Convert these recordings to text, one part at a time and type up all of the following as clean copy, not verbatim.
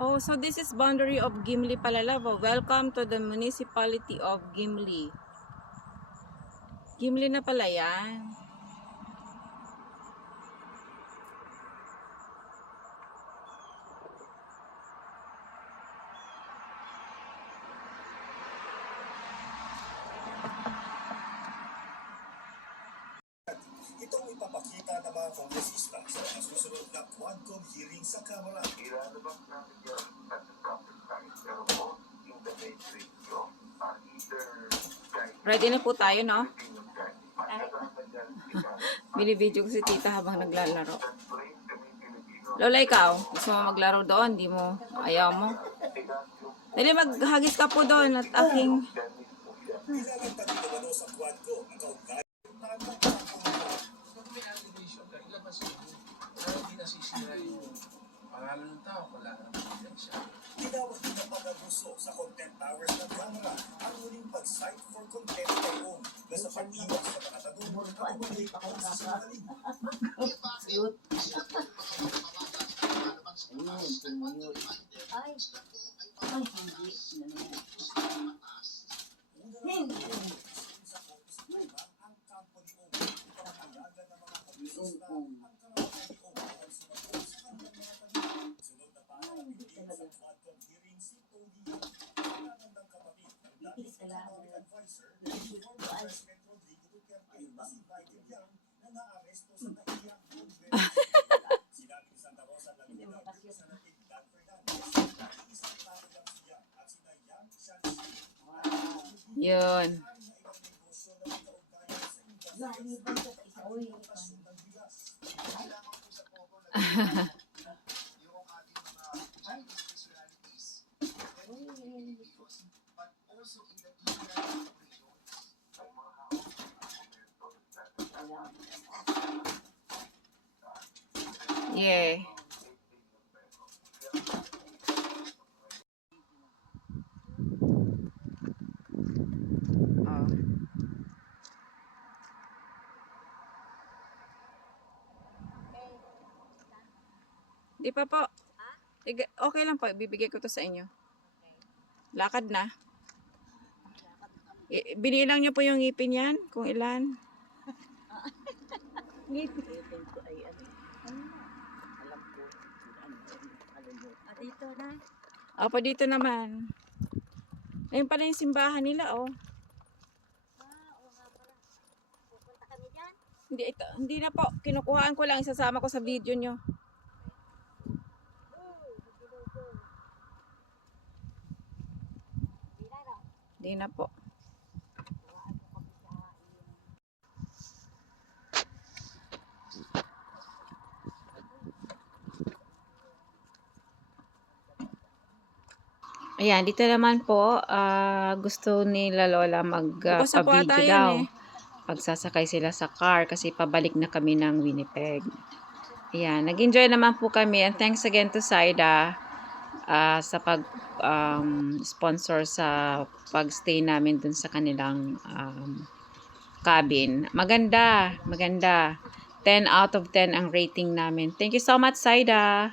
Oh, so this is boundary of Gimli Palalavo. Welcome to the municipality of Gimli. Gimli na pala yan. Ito ang ipapakita ng mga kongresista sa mga susunod na Quadcom hearing sa Kamara. Ilalabas namin yun at the topic tayo. Pero po, in the matrix yun, either Ready na po tayo, no? Filipino guide, magkasama dyan sila. Bili-video ko si tita habang naglalaro. Lola, ikaw? Gusto mo maglaro doon? Di mo? Ayaw mo? Dali, maghagis ka po doon at aking... Ilalagtad ito ano sa Quadcom ang kaugnay May allegation ka, ilabas mo. Pero hindi nasisira yung pangalan ng tao, wala na siya. tinawag din ng pag-abuso sa contempt powers ng Kamara ang huling pag-cite for contempt kay Ong na sa pag-iwas sa mga tanong at umalik ang sasaling. Ay, hindi. Hindi. Ang kampo ni Ong ipanahayagan ng mga kongresista ang karawatan ni Ong ang sumagot sa kanilang mga tanong. Sunod na pananabilin sa Quadcom hearing si Tony Yap, nanandang kapatid ng dating economic advisor ni former President Rodrigo Duterte na si Michael Yang na naaresto sa nahiyang Congress. Sinabi ni Santa Rosa Laguna, Representative Dan Fernandez, na isang tao lang si Yang at sina Yang Shansi. Yun. Naliban ka sa isa. Uy, Kailangan po sa pogo na yung ating mga Chinese personalities, but also in the regions, ay mga Yeah. Oh. Di pa po. Okay lang po. Bibigay ko to sa inyo. Lakad na. Binilang niyo po yung ngipin yan? Kung ilan? ngipin ko ay ano. Alam ko. At dito na. Opo, dito naman. Ayun pala yung simbahan nila, oh. Oo nga pala. Pupunta kami dyan. Hindi na po. Kinukuhaan ko lang. Isasama ko sa video nyo. Hindi na po. Ayan, dito naman po, gusto nila Lola mag-video daw. Pagsasakay sila sa car kasi pabalik na kami ng Winnipeg. Ayan, nag-enjoy naman po kami and thanks again to Saida sa pag-sponsor sa pag-stay namin dun sa kanilang cabin. Maganda, maganda. 10 out of 10 ang rating namin. Thank you so much, Saida.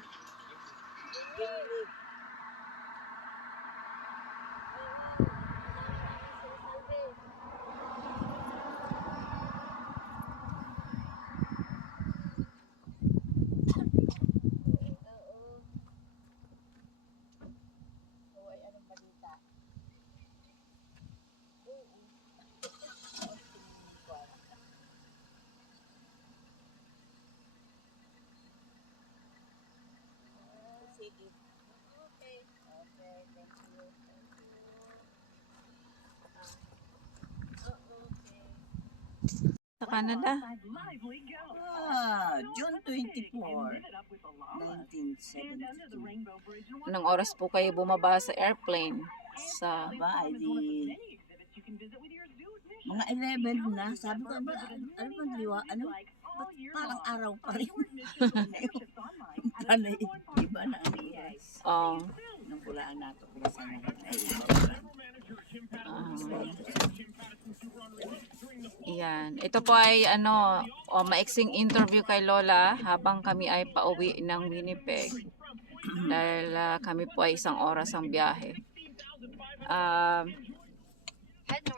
Sa Canada. June 24, 1972. Anong oras po kayo bumaba sa airplane? Sa Ba, di mga 11 na. Sabi ko, ba, ano bang liwa? Ano? Ba't parang araw pa rin? Panay, iba na ang oras. oh, Nung pula ang natuklasan na ay iba pa. Iyan. Ito po ay maiksing interview kay Lola habang kami ay pauwi ng Winnipeg. dahil kami po ay 1 oras ang biyahe.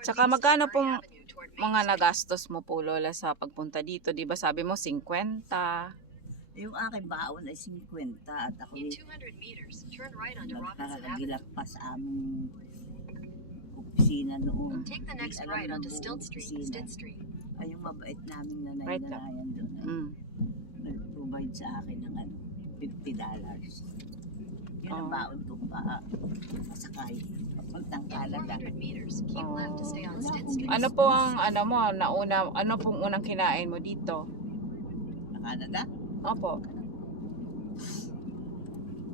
Tsaka magkano pong mga nagastos mo po, Lola, sa pagpunta dito? Di ba sabi mo 50? Yung aking baon ay 50 at ako nagkakagilap pa sa aming opisina noon. Take the next Di alam right ng onto buong Stilt Street, opisina. Stitt Street. Ay, yung mabait naming Right lang. nanay-nanayan doon ay nag-provide sa akin ng $50. Yun ang Oh. baon ko pa masakay. Papuntang In Canada. 400 meters, keep left to stay on Wala Stitt akong Street. Ano po ang ano pong unang kinain mo dito? Na Canada? Opo.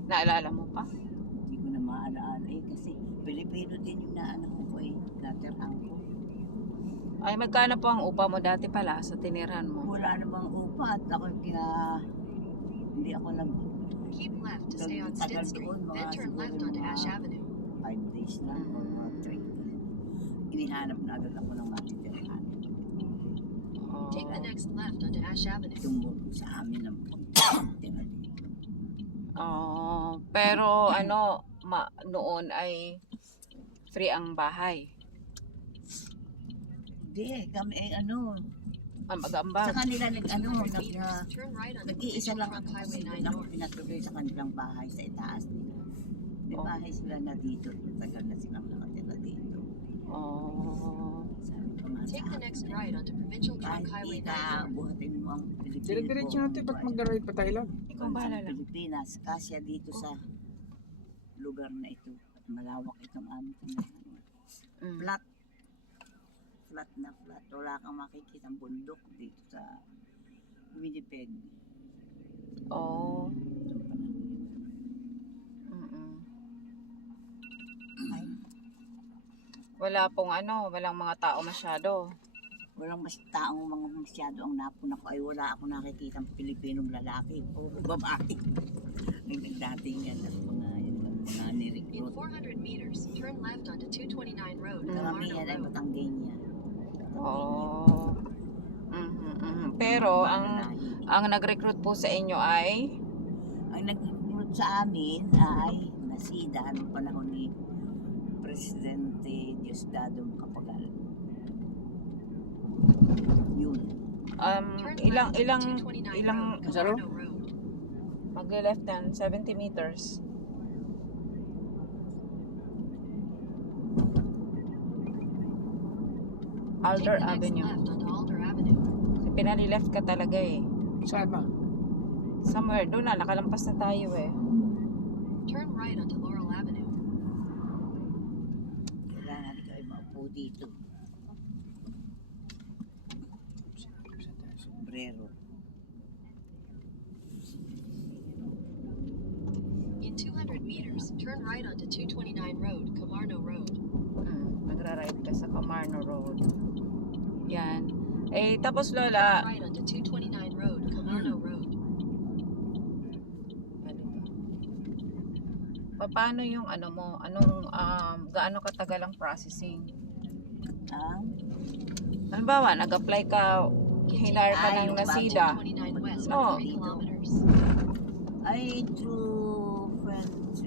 Naalala mo pa? Hindi ko na maalaala eh kasi Pilipino din yung naanak ko eh. Natirhan ko. Ay, magkano po ang upa mo dati pala sa tinirhan mo? Wala namang upa at ako hindi ako Keep left to stay on Tagal Stitt Street, doon, mga then turn siguro left onto mga- Ash Avenue. 5 days lang o mga 3. Inihanap na agad ako ng matitirhan. Oh. Take the next left onto Ash Avenue. Tumulong sa amin ng pagtira dito. Oh, pero noon ay free ang bahay. Hindi, kami ay Mag-ambag. sa kanila Turn right onto nag-iisa lang Trunk ako Highway kasi 9 doon ako North. pinatuloy sa kanilang bahay sa itaas nila. May Oh. bahay sila na dito. Tagal na silang nakatira dito. Oh. Sabi ko nga sa Take the akin, next right onto Provincial Trunk kahit Highway 9 North. ikabuhatin mo ang Pilipinas. Dire-diretso natin, ba't mag-right pa tayo lang? Ikaw bahala lang. Pilipinas, kasya dito sa lugar na ito. At malawak itong aming tinahan. Mm. Flat. Flat na flat. Wala kang makikita bundok dito sa Winnipeg. Oh. Itong panahon yun. Mm-mm. Ay, Wala pong walang mga tao masyado. walang taong mga masyado ang napuna ko ay wala ako nakikita ng Pilipinong lalaki o babae. Nagdatingan at mga In nirecruit. 400 meters, turn left onto 229 Road, Karamihan Camargo ay Road. Batanggenya. Oh. Pero ang nag-recruit po sa inyo ay Ang nag-recruit sa amin ay nasida noong panahon ni Presidente Diosdado Capagal. Yun. Turn ilang left onto 229 Road, Masaro? Camargo Road. mag-left yan 70 meters. Alder Take the next Avenue. left onto Alder Avenue. Pinali-left ka talaga eh. Saan ba? Somewhere doon na, nakalampas na tayo eh. Turn right onto Laurel Avenue. Kailangan ikaw ay maupo dito. Sombrero. In 200 meters, turn right onto 229 Road, Camargo Road. Nagra-ride ka sa Camarno Road. Yan. Eh, tapos Turn Lola, right onto 229 Road, Camargo Road. paano yung gaano katagal ang processing? Ang Halimbawa, nag-apply ka, hinar ka Ay, ng yung nasida. 229 West, No. 3 kilometers. ay true friends.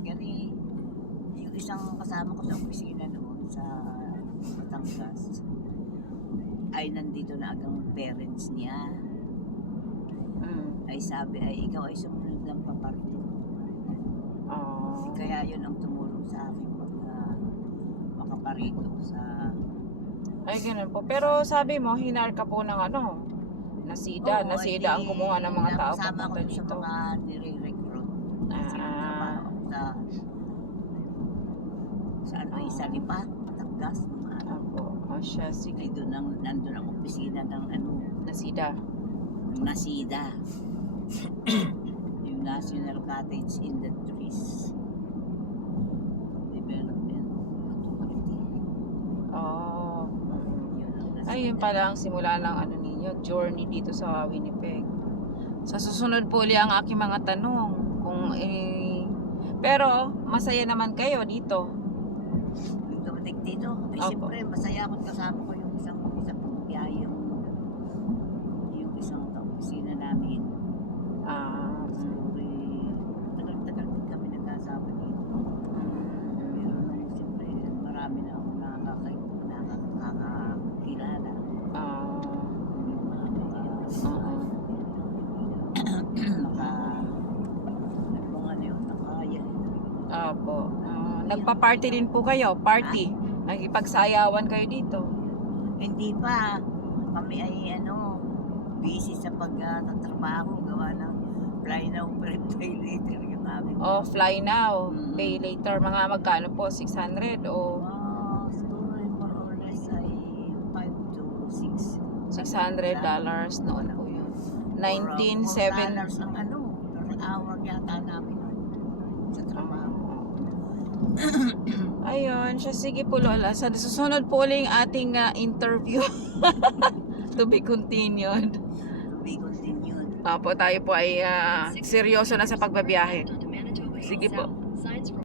Kasi yung isang kasama ko sa opisina noon sa Batangas ay nandito na agang parents niya. Ay sabi ay ikaw ay sumunod ng paparito. Oh. Kaya yun ang tumulong sa akin makaparito sa Ay, ganun po. Pero sabi mo, hinar ka po ng nasida. Oo, Nasida ang ay, kumuha ng mga tao kasama ko papunta sa dito. mga nire-recruit. Kasi Ah. trabaho ako sa isa lipa, Batangas. Opo. O siya, sige. Ay nandun ang opisina ng Nasida. ng NASIDA. Yung National Cottage Industries Development Authority. Oh. Yun ang NASIDA. Ay, yun pala ang simula ng ninyo, journey dito sa Winnipeg. Sa susunod po ulit ang aking mga tanong. Pero, masaya naman kayo dito. Yung dumating dito, ay Opo. siyempre masaya ako at kasama ko yung isang pagbiyahe yung isang kaopisina namin. Ah, Siguro tagal Nagpa-party din po kayo, party. Nagipagsayawan kayo dito. Hindi pa. Kami ay busy sa pagtatrabaho. Gawa ng fly now, pay later yung aming. Oh, fly now, Mm. pay later. Mga magkano po? 600 o Siguro ay more or less ay 5 to 6. $600 noon po yun. 1970. $4 ang per hour yata namin sa trabaho. Ayun, siya sige po Lola. Sa susunod po ulit ang ating interview. To be continued. To be continued. Tayo po ay seryoso na sa pagbabiyahe. Onto Manitoba Sige South. po. Signs for